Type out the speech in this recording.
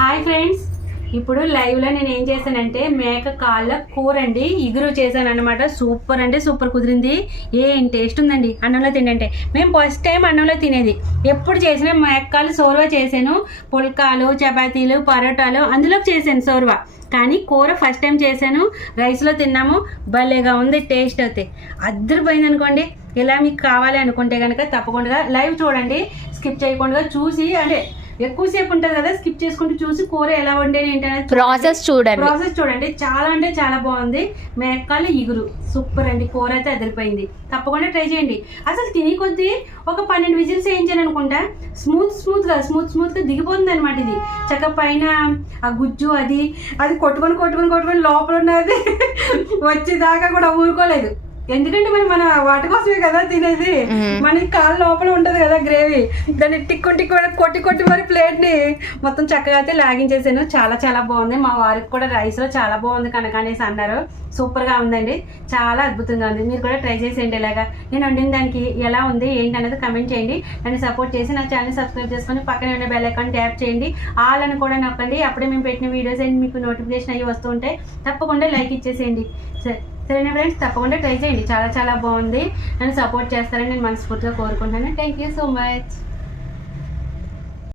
Hi friends. ఇప్పుడు లైవ్లో నేను ఏం చేశానంటే మేక కాళ్ళ కూర అండి ఇగురు చేశాను అనమాట సూపర్ అంటే సూపర్ కుదిరింది. ఏం టేస్ట్ ఉందండి? అన్నంలో తినంటే మేము ఫస్ట్ టైం అన్నంలో తినేది. ఎప్పుడు చేసినా మేక కాళ్ళు సోర్వా చేశాను. పుల్కాలు చపాతీలు పరోటాలు అందులోకి చేశాను సోర్వా. కానీ కూర ఫస్ట్ టైం చేశాను. రైస్లో తిన్నాము. భలేగా ఉంది టేస్ట్ అయితే. అద్దరిపోయింది అనుకోండి. ఇలా మీకు కావాలి అనుకుంటే కనుక తప్పకుండా లైవ్ చూడండి. స్కిప్ చేయకుండా చూసి అంటే ఎక్కువసేపు ఉంటుంది కదా స్కిప్ చేసుకుంటూ చూసి కూర ఎలా వండేది ఏంటనేది ప్రాసెస్ చూడండి. ప్రాసెస్ చూడండి. చాలా అంటే చాలా బాగుంది. మేకాలు ఇగురు. సూపర్ అండి. కూర అయితే అదిరిపోయింది. తప్పకుండా ట్రై చేయండి. అసలు తిని కొద్దీ ఒక పన్నెండు విజిల్స్ వేయించాను అనుకుంటా? స్మూత్ స్మూత్గా స్మూత్ స్మూత్గా దిగిపోతుంది అనమాట ఇది. చక్క పైన ఆ గుజ్జు అది అది కొట్టుకొని కొట్టుకొని కొట్టుకొని లోపల ఉన్నది. వచ్చేదాకా కూడా ఊరుకోలేదు. ఎందుకంటే మరి మన వాటి కోసమే కదా తినేది. మనకి కాళ్ళ లోపల ఉంటది కదా గ్రేవీ. దాన్ని టిక్కు టిక్కు కొట్టి కొట్టి మరి ప్లేట్ని మొత్తం చక్కగా అయితే లాగించేసాను. చాలా చాలా బాగుంది. మా వారికి కూడా రైస్లో చాలా బాగుంది కనుక అనేసి అన్నారు. సూపర్గా ఉందండి. చాలా అద్భుతంగా ఉంది. మీరు కూడా ట్రై చేసేయండి ఇలాగా. నేను వండిన దానికి ఎలా ఉంది ఏంటి అనేది కమెంట్ చేయండి. నన్ను సపోర్ట్ చేసి నా ఛానల్ సబ్స్క్రైబ్ చేసుకొని పక్కనే ఉన్న బెల్ ఐకాన్ ట్యాప్ చేయండి. ఆల్ అని కూడా నొక్కండి. అప్పుడే మేము పెట్టిన వీడియోస్ అండ్ మీకు నోటిఫికేషన్ అయ్యి వస్తూ ఉంటాయి. తప్పకుండా లైక్ ఇచ్చేసేయండి. సరే. సరేనా ఫ్రెండ్స్ తప్పకుండా ట్రై చేయండి. చాలా చాలా బాగుంది. నన్ను సపోర్ట్ చేస్తారని నేను మనస్ఫూర్తిగా కోరుకుంటున్నాను. Thank you so much